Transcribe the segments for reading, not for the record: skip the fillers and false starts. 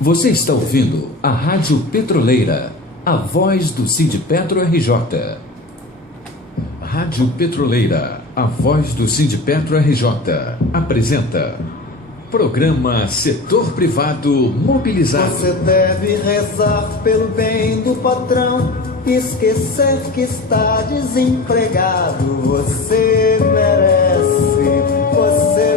Você está ouvindo a Rádio Petroleira, a voz do Sindipetro RJ. Rádio Petroleira, a voz do Sindipetro RJ, apresenta Programa Setor Privado Mobilizado. Você deve rezar pelo bem do patrão, esquecer que está desempregado. Você merece,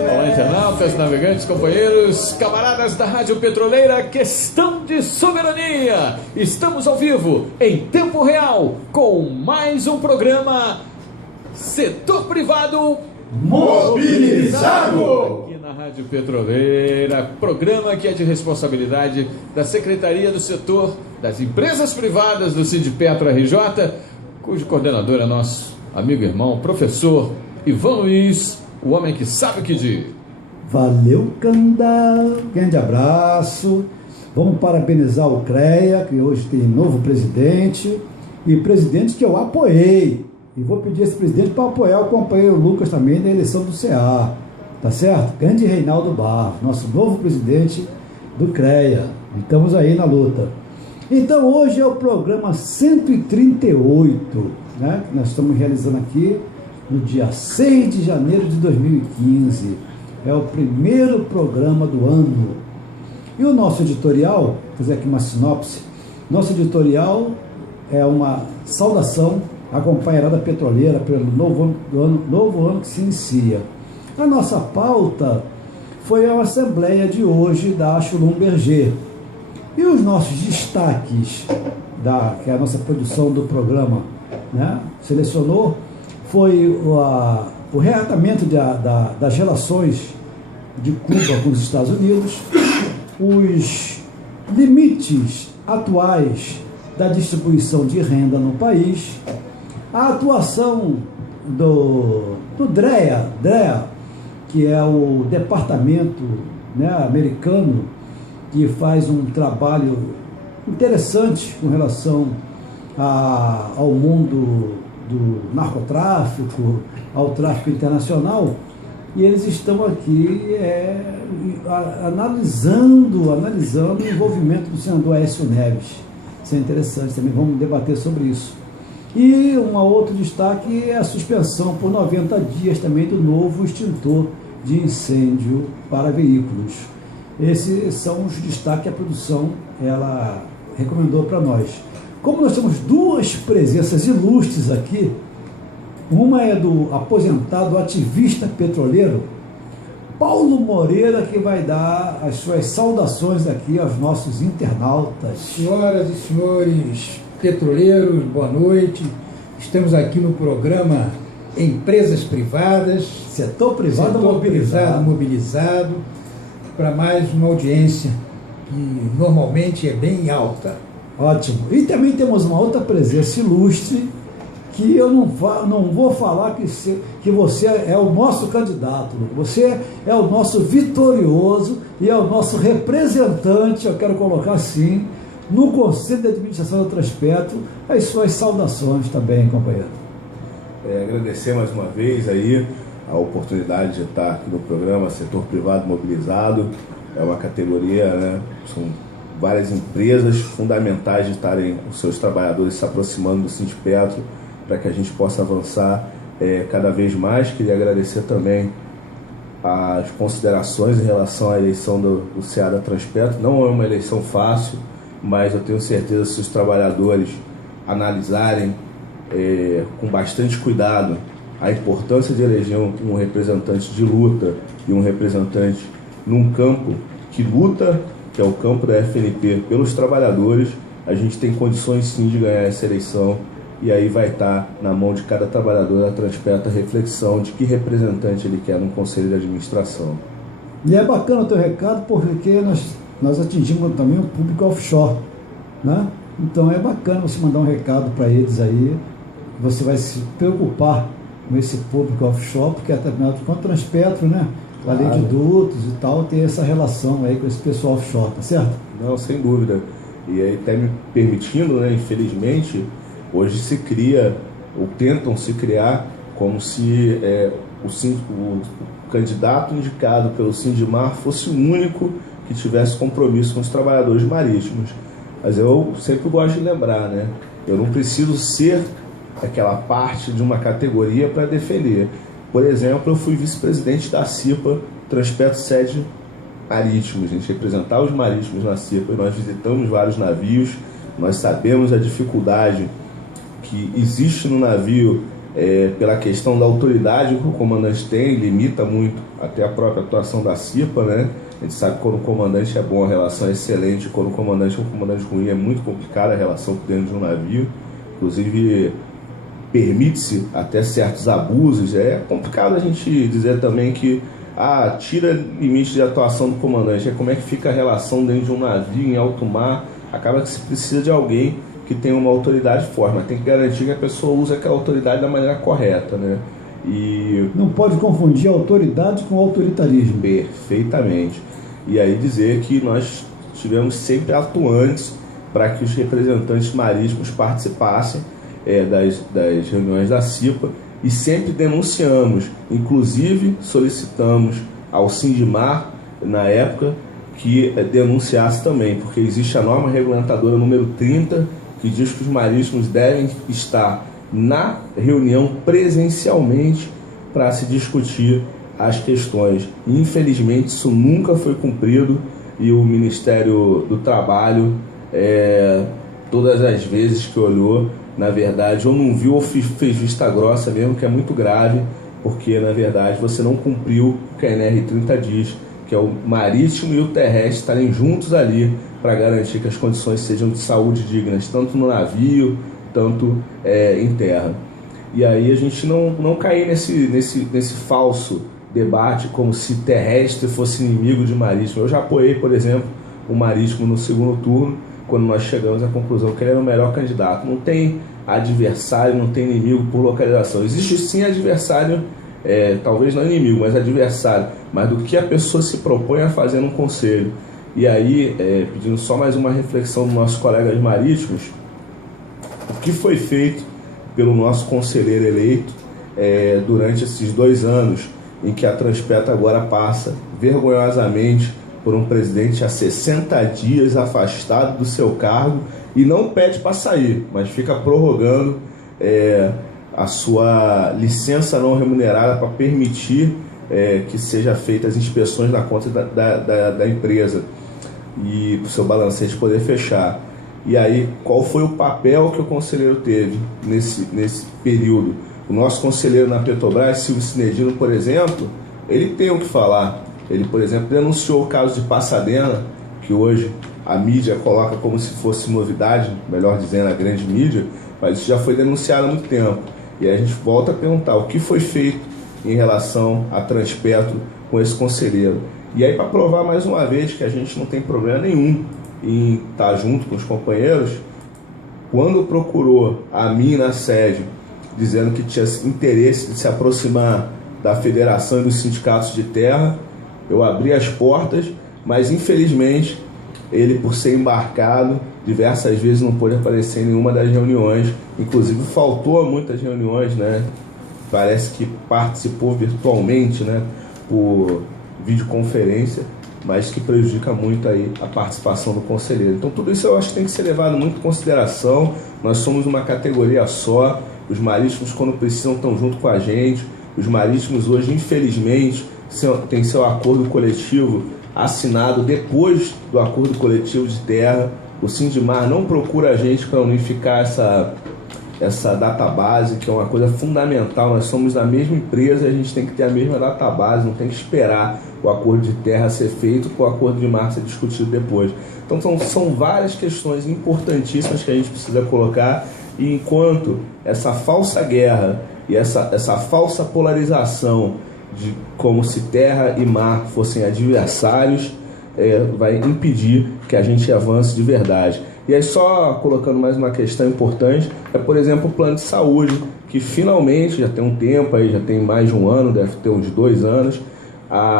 Olá, internautas, navegantes, companheiros, camaradas da Rádio Petroleira, questão de soberania. Estamos ao vivo, em tempo real, com mais um programa Setor Privado Mobilizado. Aqui na Rádio Petroleira, programa que é de responsabilidade da Secretaria do Setor das Empresas Privadas do Sindipetro RJ, cujo coordenador é nosso amigo e irmão, professor Ivan Luiz, o homem que sabe o que diz. Valeu, Candal. Grande abraço. Vamos parabenizar o CREA, que hoje tem novo presidente, e presidente que eu apoiei. E vou pedir a esse presidente para apoiar o companheiro Lucas também na eleição do CA. Tá certo? Grande Reinaldo Barros, nosso novo presidente do CREA. Estamos aí na luta. Então hoje é o programa 138, né? Que nós estamos realizando aqui no dia 6 de janeiro de 2015. É o primeiro programa do ano. E o nosso editorial, vou fazer aqui uma sinopse. Nosso editorial é uma saudação à companheirada petroleira pelo novo ano que se inicia. A nossa pauta foi a assembleia de hoje da Schlumberger. E os nossos destaques, que é a nossa produção do programa, né, selecionou, foi o reatamento das relações de Cuba com os Estados Unidos, os limites atuais da distribuição de renda no país, a atuação do DREA, que é o departamento, né, americano, que faz um trabalho interessante com relação ao mundo do narcotráfico, ao tráfico internacional, e eles estão aqui analisando o envolvimento do senador Aécio Neves. Isso é interessante, também vamos debater sobre isso. E um outro destaque é a suspensão por 90 dias também do novo extintor de incêndio para veículos. Esses são os destaques que a produção ela recomendou para nós. Como nós temos duas presenças ilustres aqui, uma é do aposentado ativista petroleiro, Paulo Moreira, que vai dar as suas saudações aqui aos nossos internautas. Senhoras e senhores petroleiros, boa noite. Estamos aqui no programa Empresas Privadas, Setor Privado Mobilizado, para mais uma audiência que normalmente é bem alta. Ótimo. E também temos uma outra presença ilustre, que eu não vou falar que você é o nosso candidato, você é o nosso vitorioso e é o nosso representante, eu quero colocar assim, no Conselho de Administração da Transpetro. As suas saudações também, companheiro. Agradecer mais uma vez aí a oportunidade de estar aqui no programa Setor Privado Mobilizado. É uma categoria, né? São várias empresas fundamentais de estarem os seus trabalhadores se aproximando do Sindipetro para que a gente possa avançar cada vez mais. Queria agradecer também as considerações em relação à eleição do CA da Transpetro. Não é uma eleição fácil, mas eu tenho certeza que se os trabalhadores analisarem com bastante cuidado a importância de eleger um representante de luta e um representante num campo que luta, que é o campo da FNP, pelos trabalhadores, a gente tem condições sim de ganhar essa eleição. E aí vai estar na mão de cada trabalhador da Transpetro a reflexão de que representante ele quer no Conselho de Administração. E é bacana o teu recado, porque nós atingimos também o público offshore, né? Então é bacana você mandar um recado para eles aí, você vai se preocupar com esse público offshore, porque até com a Transpetro, né? A lei de dutos e tal, tem essa relação aí com esse pessoal offshore, tá certo? Não, sem dúvida. E aí até me permitindo, né, infelizmente, hoje se cria, ou tentam se criar, como se o candidato indicado pelo Sindimar fosse o único que tivesse compromisso com os trabalhadores marítimos. Mas eu sempre gosto de lembrar, né? Eu não preciso ser aquela parte de uma categoria para defender. Por exemplo, eu fui vice-presidente da CIPA, Transpetro Sede Marítimos. A gente representava os marítimos na CIPA, nós visitamos vários navios, nós sabemos a dificuldade que existe no navio pela questão da autoridade que o comandante tem, limita muito até a própria atuação da CIPA, né? A gente sabe que quando o comandante é bom, a relação é excelente, quando o comandante é um comandante ruim, é muito complicada a relação dentro de um navio. Inclusive, permite-se até certos abusos. É complicado a gente dizer também que tira limite de atuação do comandante. Como é que fica a relação dentro de um navio em alto mar? Acaba que se precisa de alguém que tenha uma autoridade forte, mas tem que garantir que a pessoa use aquela autoridade da maneira correta, né? E não pode confundir autoridade com autoritarismo. Perfeitamente. E aí dizer que nós estivemos sempre atuantes para que os representantes marítimos participassem das reuniões da CIPA e sempre denunciamos, inclusive solicitamos ao Sindimar, na época, que denunciasse também, porque existe a norma regulamentadora número 30, que diz que os marítimos devem estar na reunião presencialmente para se discutir as questões. Infelizmente isso nunca foi cumprido e o Ministério do Trabalho, todas as vezes que olhou, na verdade, ou não viu ou fez vista grossa mesmo, que é muito grave, porque na verdade você não cumpriu o que a NR30 diz, que é o marítimo e o terrestre estarem juntos ali para garantir que as condições sejam de saúde dignas, tanto no navio, tanto em terra. E aí a gente não cair nesse falso debate como se terrestre fosse inimigo de marítimo. Eu já apoiei, por exemplo, o marítimo no segundo turno, quando nós chegamos à conclusão que ele era o melhor candidato. Não tem adversário, não tem inimigo por localização. Existe sim adversário, talvez não inimigo, mas adversário, mas do que a pessoa se propõe a fazer num conselho. E aí, pedindo só mais uma reflexão dos nossos colegas marítimos, o que foi feito pelo nosso conselheiro eleito durante esses 2 anos em que a Transpetro agora passa vergonhosamente por um presidente há 60 dias afastado do seu cargo e não pede para sair, mas fica prorrogando a sua licença não remunerada para permitir que seja feitas as inspeções na conta da empresa e para o seu balancete poder fechar. E aí, qual foi o papel que o conselheiro teve nesse período? O nosso conselheiro na Petrobras, Silvio Cinedino, por exemplo, ele tem o que falar. Ele, por exemplo, denunciou o caso de Passadena, que hoje a mídia coloca como se fosse novidade, melhor dizendo, a grande mídia, mas isso já foi denunciado há muito tempo. E aí a gente volta a perguntar o que foi feito em relação a Transpetro com esse conselheiro. E aí, para provar mais uma vez que a gente não tem problema nenhum em estar junto com os companheiros, quando procurou a mim na sede, dizendo que tinha interesse de se aproximar da federação e dos sindicatos de terra, eu abri as portas, mas infelizmente ele, por ser embarcado, diversas vezes não pôde aparecer em nenhuma das reuniões, inclusive faltou a muitas reuniões, né? Parece que participou virtualmente, né? Por videoconferência, mas que prejudica muito aí a participação do conselheiro. Então tudo isso eu acho que tem que ser levado muito em consideração. Nós somos uma categoria só, os marítimos quando precisam estão junto com a gente, os marítimos hoje infelizmente têm seu acordo coletivo assinado depois do acordo coletivo de terra. O Sindimar não procura a gente para unificar essa database, que é uma coisa fundamental. Nós somos da mesma empresa e a gente tem que ter a mesma database, não tem que esperar o acordo de terra ser feito para o acordo de mar ser discutido depois. Então são várias questões importantíssimas que a gente precisa colocar, e enquanto essa falsa guerra e essa falsa polarização de como se terra e mar fossem adversários, vai impedir que a gente avance de verdade. E aí, só colocando mais uma questão importante, por exemplo, o plano de saúde, que finalmente, já tem um tempo, aí já tem mais de um ano, deve ter uns 2 anos,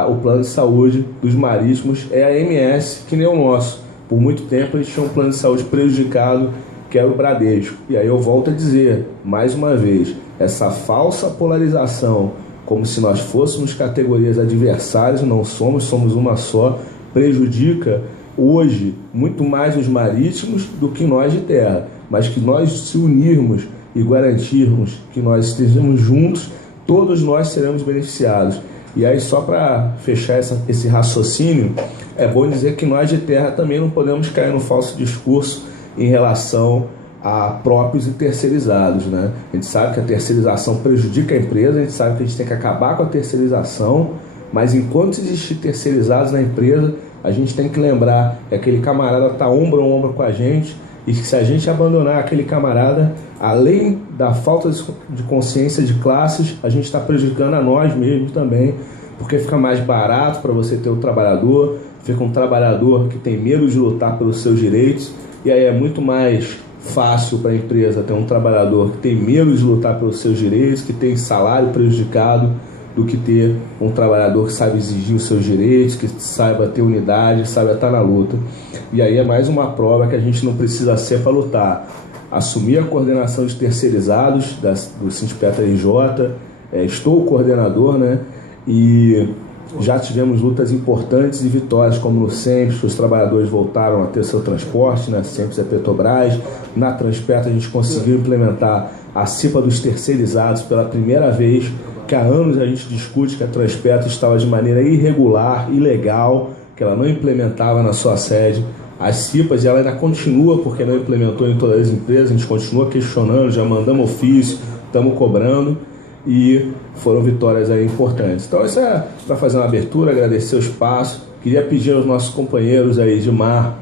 o plano de saúde dos marítimos é a MS, que nem o nosso. Por muito tempo eles tinham um plano de saúde prejudicado, que era o Bradesco. E aí eu volto a dizer, mais uma vez, essa falsa polarização, como se nós fôssemos categorias adversárias, não somos uma só. prejudica hoje muito mais os marítimos do que nós de terra, mas que nós se unirmos e garantirmos que nós estejamos juntos, todos nós seremos beneficiados. E aí, só para fechar esse raciocínio, é bom dizer que nós de terra também não podemos cair no falso discurso em relação a próprios e terceirizados, né? A gente sabe que a terceirização prejudica a empresa, a gente sabe que a gente tem que acabar com a terceirização, mas enquanto existir terceirizados na empresa, a gente tem que lembrar que aquele camarada está ombro a ombro com a gente, e que se a gente abandonar aquele camarada, além da falta de consciência de classes, a gente está prejudicando a nós mesmos também, porque fica mais barato para você ter o trabalhador, fica um trabalhador que tem medo de lutar pelos seus direitos, e aí é muito mais fácil para a empresa ter um trabalhador que tem medo de lutar pelos seus direitos, que tem salário prejudicado, do que ter um trabalhador que sabe exigir os seus direitos, que saiba ter unidade, saiba estar na luta. E aí é mais uma prova que a gente não precisa ser para lutar. Assumir a coordenação de terceirizados do Sindipetro RJ, estou o coordenador, né? E já tivemos lutas importantes e vitórias, como no SEMPES, os trabalhadores voltaram a ter seu transporte, né? SEMPES é Petrobras. Na Transpetro a gente conseguiu implementar a CIPA dos terceirizados pela primeira vez, que há anos a gente discute que a Transpetro estava de maneira irregular, ilegal, que ela não implementava na sua sede as CIPAs, e ela ainda continua porque não implementou em todas as empresas. A gente continua questionando, já mandamos ofício, estamos cobrando, e foram vitórias aí importantes. Então isso é para fazer uma abertura, agradecer o espaço. Queria pedir aos nossos companheiros aí de mar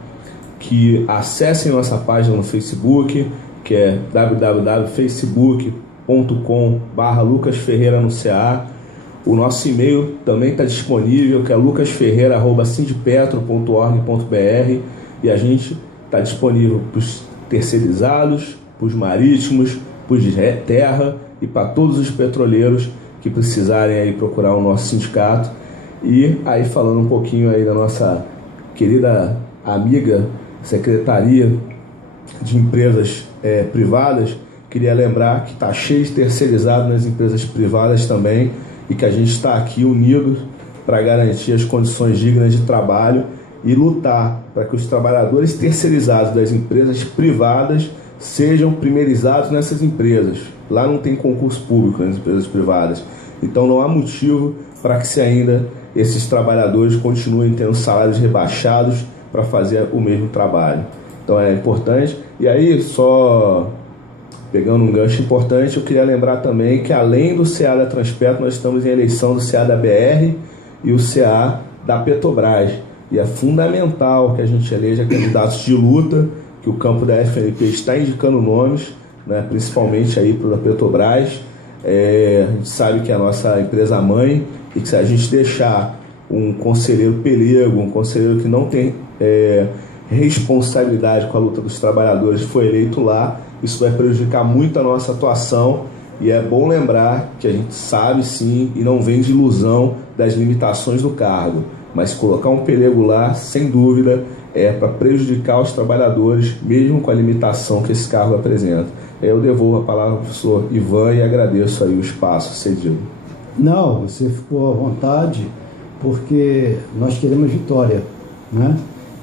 que acessem nossa página no Facebook, que é www.facebook.com/Lucas Ferreira no CA. O nosso e-mail também está disponível, que é lucasferreira@sindipetro.org.br, e a gente está disponível para os terceirizados, para os marítimos, para os de terra e para todos os petroleiros que precisarem aí procurar o nosso sindicato. E aí, falando um pouquinho aí da nossa querida amiga Secretaria de Empresas Privadas, queria lembrar que está cheio de terceirizado nas empresas privadas também, e que a gente está aqui unido para garantir as condições dignas de trabalho e lutar para que os trabalhadores terceirizados das empresas privadas sejam primeirizados nessas empresas. Lá não tem concurso público nas empresas privadas, então não há motivo para que ainda esses trabalhadores continuem tendo salários rebaixados para fazer o mesmo trabalho. Então é importante. E aí, só pegando um gancho importante, eu queria lembrar também que além do CA da Transpetro, nós estamos em eleição do CA da BR e o CA da Petrobras. E é fundamental que a gente eleja candidatos de luta, que o campo da FNP está indicando nomes, né, principalmente aí para a Petrobras. A gente sabe que é a nossa empresa mãe, e que se a gente deixar um conselheiro pelego, um conselheiro que não tem responsabilidade com a luta dos trabalhadores, foi eleito lá, isso vai prejudicar muito a nossa atuação. E é bom lembrar que a gente sabe sim, e não vem de ilusão das limitações do cargo, mas colocar um pelego lá, sem dúvida, é para prejudicar os trabalhadores, mesmo com a limitação que esse cargo apresenta. Eu devolvo a palavra ao professor Ivan e agradeço aí o espaço cedido. Não, você ficou à vontade, porque nós queremos vitória, né?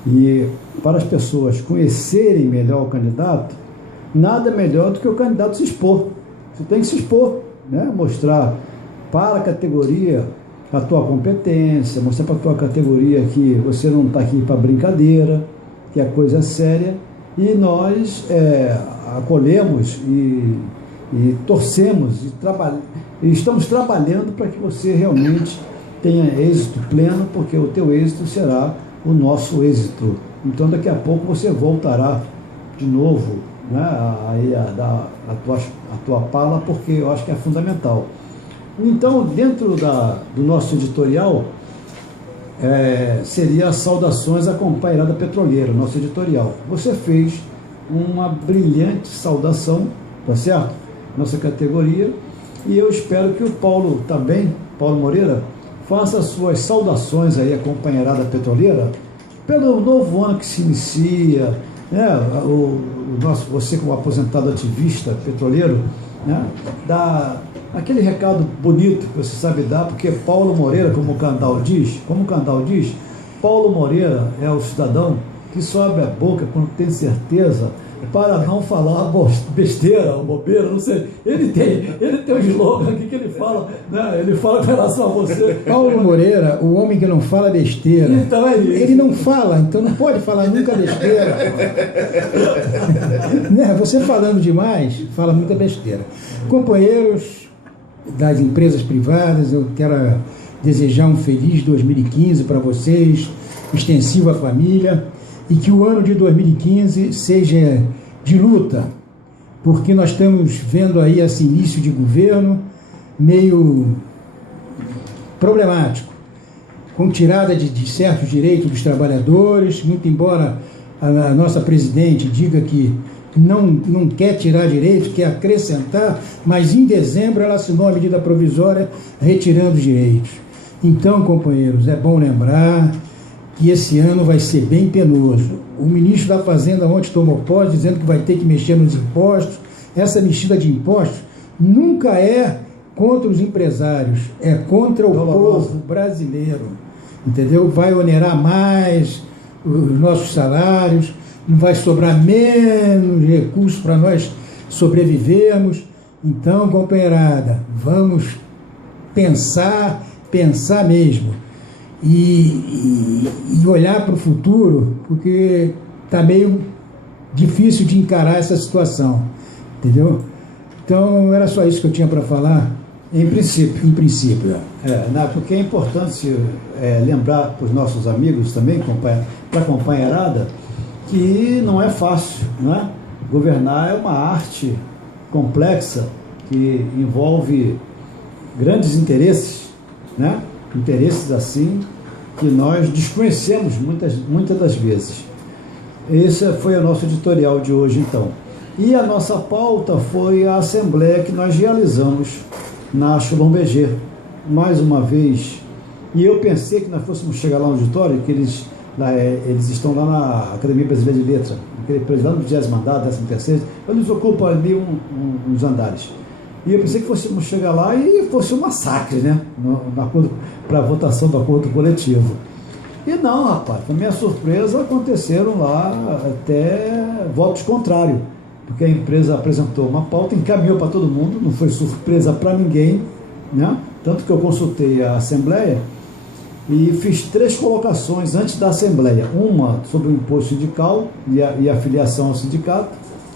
E para as pessoas conhecerem melhor o candidato, nada melhor do que o candidato se expor. Você tem que se expor, né? Mostrar para a categoria a tua competência, mostrar para a tua categoria que você não está aqui para brincadeira, que a coisa é séria, e nós acolhemos e torcemos e estamos trabalhando para que você realmente tenha êxito pleno, porque o teu êxito será o nosso êxito. Então daqui a pouco você voltará de novo, né, a dar a tua fala, porque eu acho que é fundamental. Então, dentro do nosso editorial, seria saudações à companheirada petroleira, nosso editorial. Você fez uma brilhante saudação, tá certo? Nossa categoria, e eu espero que o Paulo também, Paulo Moreira, faça as suas saudações aí à companheirada petroleira, pelo novo ano que se inicia, né? Você como aposentado ativista petroleiro, né? Dá aquele recado bonito que você sabe dar, porque Paulo Moreira, como o Candal diz, Paulo Moreira é o cidadão que só abre a boca quando tem certeza para não falar besteira ou bobeira, não sei. Ele tem um slogan aqui que ele fala, né? Ele fala em relação a você. Paulo Moreira, o homem que não fala besteira. Então é isso. Ele não fala, então não pode falar nunca besteira. Né? Você falando demais, fala muita besteira. Companheiros das empresas privadas, eu quero desejar um feliz 2015 para vocês, extensivo à família, e que o ano de 2015 seja de luta, porque nós estamos vendo aí esse início de governo meio problemático, com tirada de certos direitos dos trabalhadores, muito embora a nossa presidente diga que não quer tirar direitos, quer acrescentar, mas em dezembro ela assinou a medida provisória retirando os direitos. Então, companheiros, é bom lembrar que esse ano vai ser bem penoso. O ministro da Fazenda ontem tomou posse dizendo que vai ter que mexer nos impostos. Essa mexida de impostos nunca é contra os empresários, é contra o povo brasileiro, entendeu? Vai onerar mais os nossos salários, não vai sobrar menos recursos para nós sobrevivermos. Então, companheirada, vamos pensar mesmo. E olhar para o futuro, porque está meio difícil de encarar essa situação, entendeu? Então era só isso que eu tinha para falar. Em princípio. Porque é importante lembrar para os nossos amigos também, para a companheirada, que não é fácil, não é? Governar é uma arte complexa que envolve grandes interesses, né? Interesses assim que nós desconhecemos muitas das vezes. Esse foi o nosso editorial de hoje, então. E a nossa pauta foi a assembleia que nós realizamos na Schlumberger, mais uma vez. E eu pensei que nós fôssemos chegar lá no auditório, que eles estão lá na Academia Brasileira de Letras, aquele presidente do 20º andar, 13º, eles ocupam ali uns andares. E eu pensei que fôssemos chegar lá e fosse um massacre, né? Para a votação do acordo coletivo. E não, rapaz, para minha surpresa, aconteceram lá até votos contrários, porque a empresa apresentou uma pauta, encaminhou para todo mundo, não foi surpresa para ninguém, né? Tanto que eu consultei a Assembleia e fiz 3 colocações antes da Assembleia. Uma sobre o imposto sindical e a filiação ao sindicato,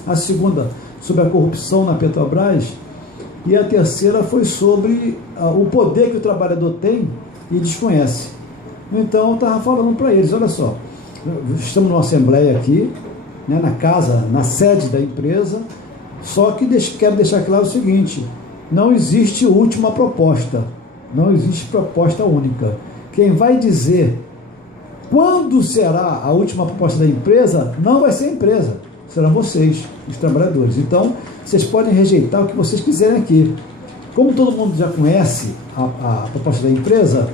a segunda sobre a corrupção na Petrobras, e a terceira foi sobre o poder que o trabalhador tem e desconhece. Então eu estava falando para eles, olha só, estamos numa assembleia aqui, né, na sede da empresa, só que quero deixar claro o seguinte, não existe última proposta, não existe proposta única. Quem vai dizer quando será a última proposta da empresa, não vai ser a empresa, serão vocês, os trabalhadores. Então, vocês podem rejeitar o que vocês quiserem aqui. Como todo mundo já conhece a proposta da empresa,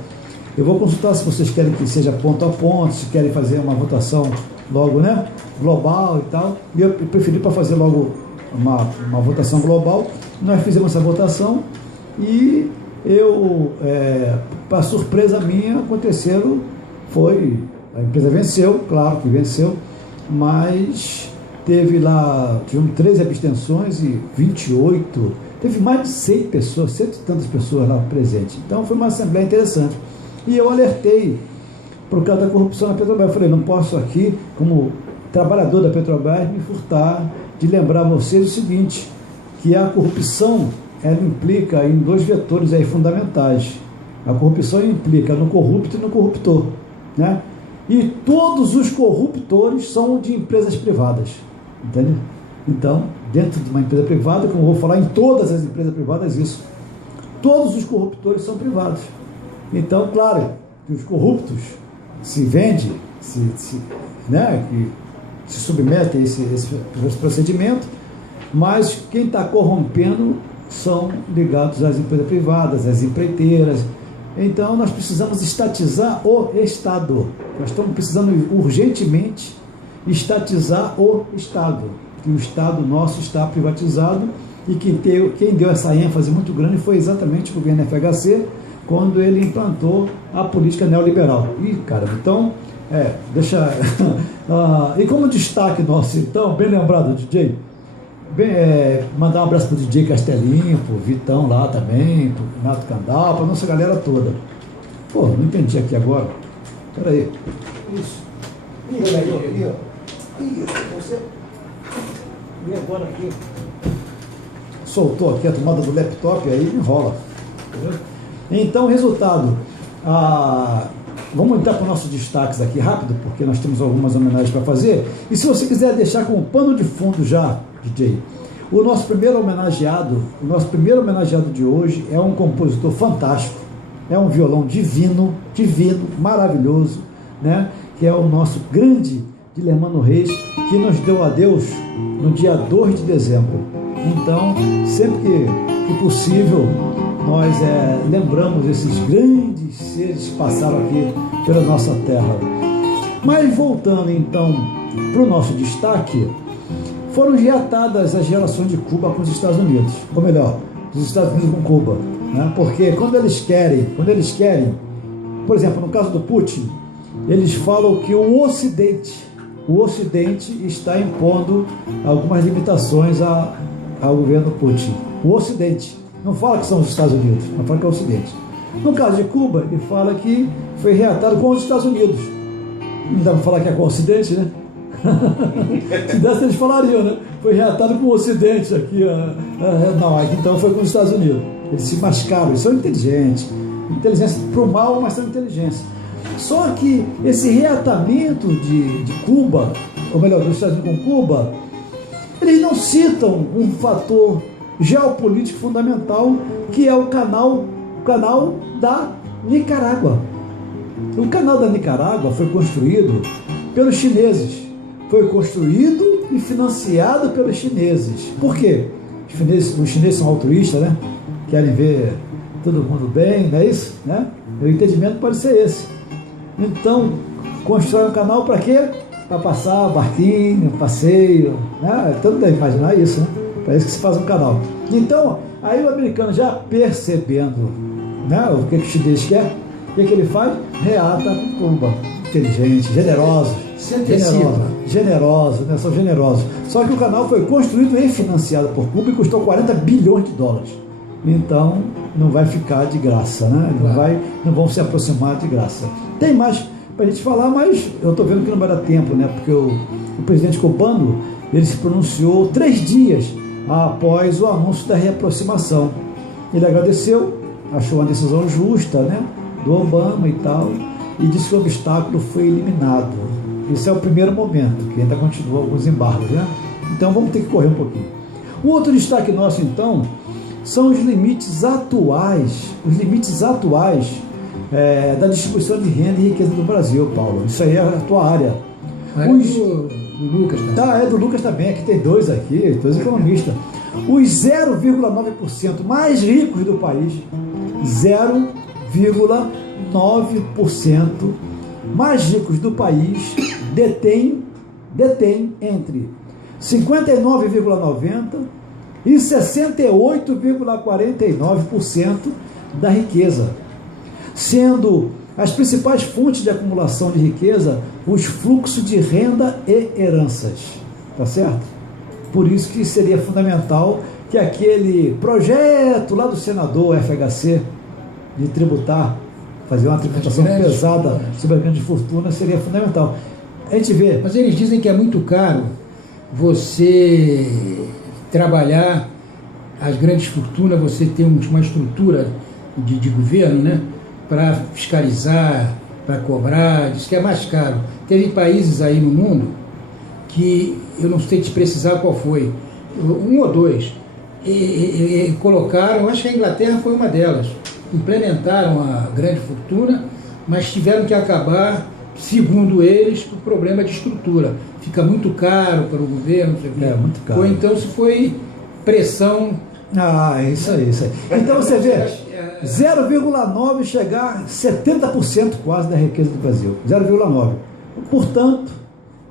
eu vou consultar se vocês querem que seja ponto a ponto, se querem fazer uma votação logo, né, global e tal. E eu preferi para fazer logo uma votação global. Nós fizemos essa votação e para surpresa minha, a empresa venceu, claro que venceu, mas tiveram 13 abstenções e 28, teve mais de 100 pessoas, 100 e tantas pessoas lá presentes. Então foi uma assembleia interessante. E eu alertei por causa da corrupção na Petrobras. Eu falei, não posso aqui, como trabalhador da Petrobras, me furtar de lembrar a vocês o seguinte, que a corrupção, ela implica em 2 vetores aí fundamentais. A corrupção implica no corrupto e no corruptor, né? E todos os corruptores são de empresas privadas, entendeu? Então, dentro de uma empresa privada, como eu vou falar em todas as empresas privadas, isso, todos os corruptores são privados. Então, claro, que os corruptos se vendem, né, que se submetem a esse procedimento, mas quem está corrompendo são ligados às empresas privadas, às empreiteiras. Então, nós precisamos estatizar o Estado. Nós estamos precisando urgentemente estatizar o Estado, que o Estado nosso está privatizado, e quem deu essa ênfase muito grande foi exatamente o governo FHC, quando ele implantou a política neoliberal. Ih, cara, então, deixa... e como destaque nosso, então, bem lembrado, DJ, mandar um abraço pro DJ Castelinho, pro Vitão lá também, pro Renato Candal, pra nossa galera toda. Pô, não entendi aqui agora. Peraí. Isso. Ih, aí, ó. Ih, você... E agora aqui? Soltou aqui a tomada do laptop, aí enrola. Então, resultado. Vamos entrar para os nossos destaques aqui rápido, porque nós temos algumas homenagens para fazer. E se você quiser deixar como pano de fundo já, DJ, o nosso primeiro homenageado de hoje é um compositor fantástico, é um violão divino, maravilhoso, né? Que é o nosso grande Dilermano Reis, que nos deu adeus no dia 2 de dezembro. Então, sempre que possível, nós lembramos esses grandes seres que passaram aqui pela nossa terra. Mas voltando então para o nosso destaque, foram reatadas as relações de Cuba com os Estados Unidos, ou melhor, dos Estados Unidos com Cuba, né? Porque quando eles querem, por exemplo, no caso do Putin, eles falam que o Ocidente está impondo algumas limitações ao governo Putin. O Ocidente. Não fala que são os Estados Unidos, não fala que é o Ocidente. No caso de Cuba, ele fala que foi reatado com os Estados Unidos. Não dá para falar que é com o Ocidente, né? Se desse, eles falariam, né? Foi reatado com o Ocidente aqui. Não, aqui então foi com os Estados Unidos. Eles se mascaram, eles são inteligentes. Inteligência para o mal, mas são inteligência. Só que esse reatamento de Cuba, ou melhor, dos Estados Unidos com Cuba, eles não citam um fator geopolítico fundamental, que é o canal da Nicarágua. O canal da Nicarágua foi construído pelos chineses. Foi construído e financiado pelos chineses. Por quê? Os chineses são altruístas, né? Querem ver todo mundo bem, não é isso? Né? O entendimento pode ser esse. Então, constrói um canal para quê? Para passar barquinho, passeio, né? Todo mundo deve imaginar isso, né? Para isso que se faz um canal. Então, aí o americano já percebendo, né, o que o chinês quer, o que ele faz? Reata Cuba. Inteligente, generosos, né? São generosos. Só que o canal foi construído e financiado por Cuba e custou 40 bilhões de dólares. Então, não vai ficar de graça, né? Não vão se aproximar de graça. Tem mais para a gente falar, mas eu estou vendo que não vai dar tempo, né? Porque o presidente cubano, ele se pronunciou 3 dias após o anúncio da reaproximação. Ele agradeceu, achou uma decisão justa, né, do Obama e tal, e disse que o obstáculo foi eliminado. Esse é o primeiro momento, que ainda continua alguns embargos, né? Então vamos ter que correr um pouquinho. O outro destaque nosso, então, são os limites atuais da distribuição de renda e riqueza do Brasil, Paulo. Isso aí é a tua área. Do Lucas também. É do Lucas também, aqui tem dois economistas. Os 0,9% mais ricos do país, 0,9% mais ricos do país detêm entre 59,90% e 68,49% da riqueza, sendo as principais fontes de acumulação de riqueza os fluxos de renda e heranças, tá certo? Por isso que seria fundamental que aquele projeto lá do senador FHC de tributar, fazer uma tributação pesada sobre a grande fortuna, seria fundamental. A gente vê... Mas eles dizem que é muito caro você trabalhar as grandes fortunas, você ter uma estrutura de governo, né, para fiscalizar, para cobrar, diz que é mais caro. Teve países aí no mundo que, eu não sei te precisar qual foi, 1 ou 2, e colocaram, acho que a Inglaterra foi uma delas, implementaram a grande fortuna, mas tiveram que acabar, segundo eles, por problema de estrutura. Fica muito caro para o governo, não sei o quê. Muito caro. Ou então se foi pressão... Isso aí. Então você vê, 0,9 chegar a 70% quase da riqueza do Brasil. 0,9. Portanto,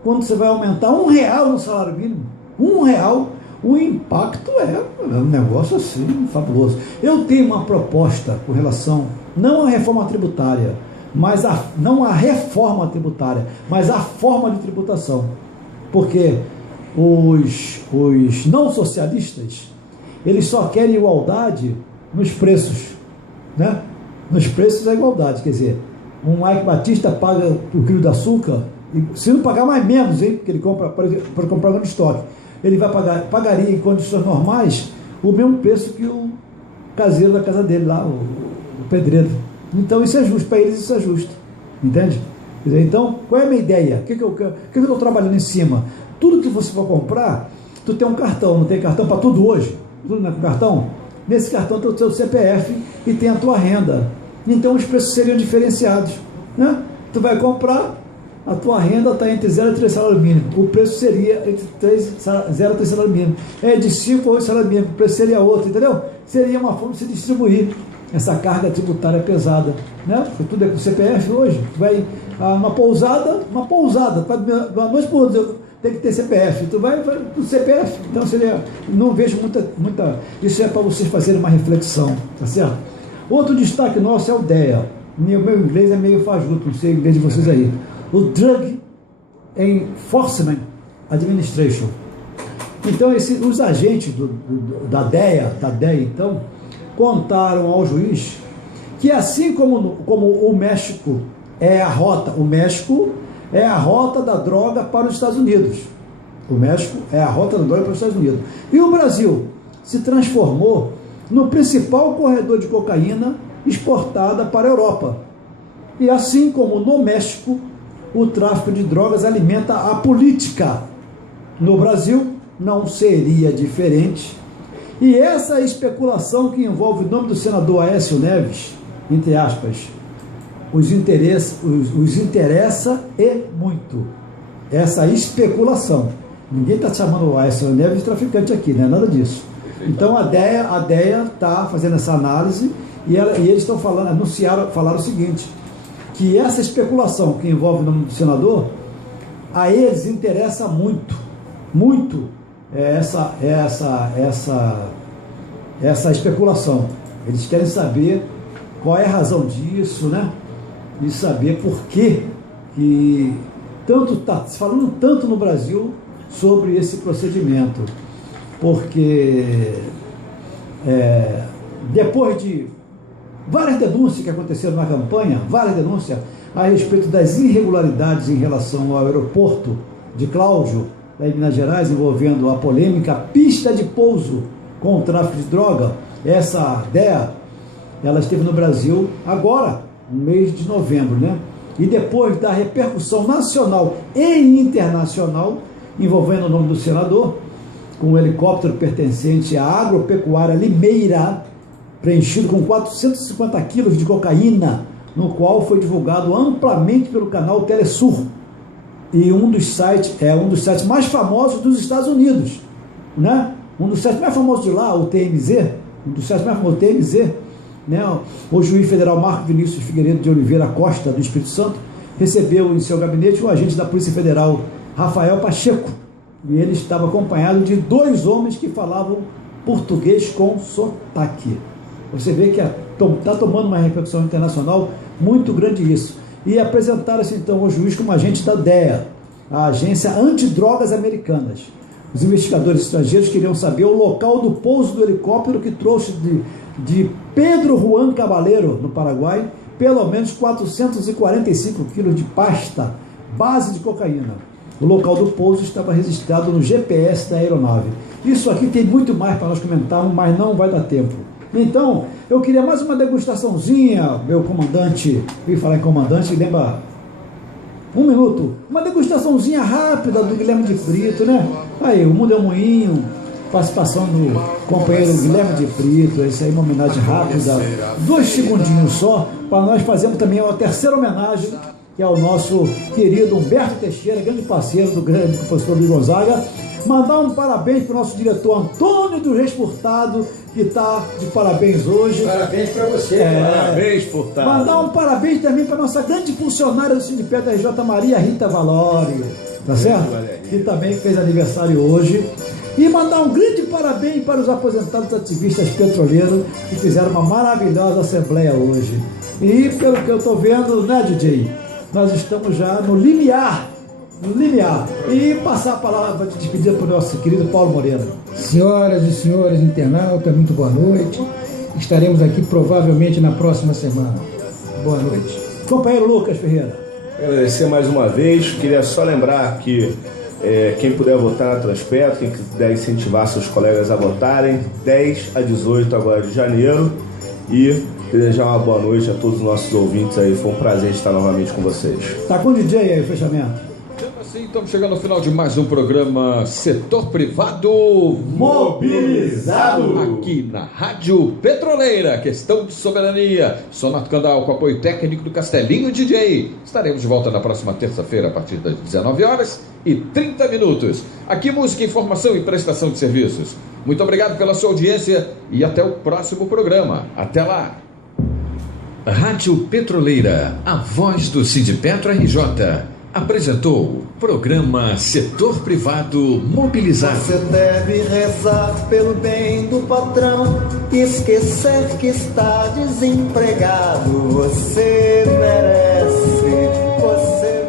quando você vai aumentar R$1 no salário mínimo, R$1, o impacto é um negócio assim fabuloso. Eu tenho uma proposta com relação, não à reforma tributária, mas não a reforma tributária, mas a forma de tributação. Porque os não socialistas, eles só querem igualdade nos preços, né? Nos preços da igualdade, quer dizer, um Ike Batista paga por quilo de açúcar, e se não pagar mais menos, hein, que ele compra para comprar no estoque, ele pagaria em condições normais o mesmo preço que o caseiro da casa dele lá, o pedreiro. Então isso é justo, para eles isso é justo, entende? Quer dizer, então, qual é a minha ideia? O que eu estou trabalhando em cima? Tudo que você for comprar, tu tem um cartão, não tem cartão para tudo hoje? Tudo não é com cartão? Nesse cartão tem o seu CPF e tem a tua renda. Então os preços seriam diferenciados, né? Tu vai comprar, a tua renda está entre 0 e 3 salários mínimos. O preço seria entre 0 e 3 salários mínimos. É de 5 a 8 salários mínimos. O preço seria outro, entendeu? Seria uma forma de se distribuir essa carga tributária pesada, né? Tudo é com CPF hoje. Tu vai uma pousada, de uma noite por outra, tem que ter CPF. Tu vai pro CPF. Então seria, não vejo muita. Isso é para vocês fazerem uma reflexão, tá certo? Outro destaque nosso é o DEA. Meu inglês é meio fajuto, não sei o inglês de vocês aí. O Drug Enforcement Administration. Então, os agentes da DEA, então, contaram ao juiz que assim como o México é a rota, o México é a rota da droga para os Estados Unidos. O México é a rota da droga para os Estados Unidos. E o Brasil se transformou no principal corredor de cocaína exportada para a Europa. E assim como no México, o tráfico de drogas alimenta a política. No Brasil, não seria diferente. E essa especulação que envolve o nome do senador Aécio Neves, entre aspas, os interessa e muito. Essa especulação. Ninguém está chamando o Aécio Neves de traficante aqui, não é nada disso. Então a DEA está fazendo essa análise e eles estão falaram o seguinte, que essa especulação que envolve o nome do senador, a eles interessa muito essa especulação. Eles querem saber qual é a razão disso, né? E saber por que está se falando tanto no Brasil sobre esse procedimento. Porque depois de várias denúncias que aconteceram na campanha, várias denúncias a respeito das irregularidades em relação ao aeroporto de Cláudio, em Minas Gerais, envolvendo a polêmica pista de pouso com o tráfico de droga, essa DEA, ela esteve no Brasil agora, no mês de novembro, né? E depois da repercussão nacional e internacional, envolvendo o nome do senador, com um helicóptero pertencente à agropecuária Limeira, preenchido com 450 quilos de cocaína, no qual foi divulgado amplamente pelo canal Telesur, e um dos sites mais famosos dos Estados Unidos, né? Um dos sites mais famosos de lá, o TMZ, né? O juiz federal Marco Vinícius Figueiredo de Oliveira Costa, do Espírito Santo, recebeu em seu gabinete o agente da Polícia Federal, Rafael Pacheco, e ele estava acompanhado de 2 homens que falavam português com sotaque. Você vê que está tomando uma repercussão internacional muito grande isso. E apresentaram-se então ao juiz como agente da DEA, a Agência Antidrogas Americanas. Os investigadores estrangeiros queriam saber o local do pouso do helicóptero que trouxe de Pedro Juan Caballero, no Paraguai, pelo menos 445 quilos de pasta, base de cocaína. O local do pouso estava registrado no GPS da aeronave. Isso aqui tem muito mais para nós comentarmos, mas não vai dar tempo. Então, eu queria mais uma degustaçãozinha, meu comandante, eu ia falar em comandante, lembra? 1 minuto. Uma degustaçãozinha rápida do Guilherme de Brito, né? Aí, o Mundo é um Moinho, participação do companheiro Guilherme de Brito, isso aí, uma homenagem rápida, 2 segundinhos só, para nós fazermos também a terceira homenagem, que é o nosso querido Humberto Teixeira, grande parceiro do grande compositor Luiz Gonzaga. Mandar um parabéns para o nosso diretor Antônio do Reis Furtado, que está de parabéns hoje. Parabéns para você. Parabéns, Furtado. Mandar um parabéns também para a nossa grande funcionária do Sindicato RJ, Maria Rita Valori, tá certo? Que também fez aniversário hoje. E mandar um grande parabéns para os aposentados ativistas petroleiros que fizeram uma maravilhosa assembleia hoje. E pelo que eu estou vendo, né, DJ? Nós estamos já no limiar. E passar a palavra de despedida para o nosso querido Paulo Moreira. Senhoras e senhores internautas, muito boa noite. Estaremos aqui provavelmente na próxima semana. Boa noite. Companheiro Lucas Ferreira. Agradecer mais uma vez. Queria só lembrar que quem puder votar na Transpetro, quem quiser incentivar seus colegas a votarem, 10 a 18 agora de janeiro. E desejar uma boa noite a todos os nossos ouvintes aí. Foi um prazer estar novamente com vocês. Tá com o DJ aí, fechamento. Assim, estamos chegando ao final de mais um programa Setor Privado Mobilizado. Aqui na Rádio Petroleira, questão de soberania. Sonato Candal com apoio técnico do Castelinho DJ. Estaremos de volta na próxima terça-feira a partir das 19h30. Aqui música, informação e prestação de serviços. Muito obrigado pela sua audiência e até o próximo programa. Até lá. Rádio Petroleira, a voz do Sindipetro RJ. Apresentou o programa Setor Privado Mobilizado. Você deve rezar pelo bem do patrão, esquecer que está desempregado. Você